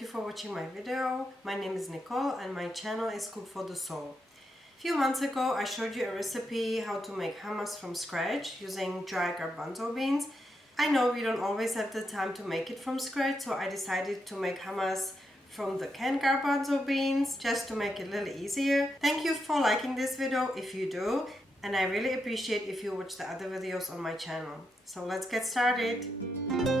thank you for watching my video. My name is Nicole and my channel is Cook for the Soul. A few months ago I showed you a recipe how to make hummus from scratch using dry garbanzo beans. I know we don't always have the time to make it from scratch, so I decided to make hummus from the canned garbanzo beans just to make it a little easier. Thank you for liking this video if you do, and I really appreciate if you watch the other videos on my channel. So let's get started.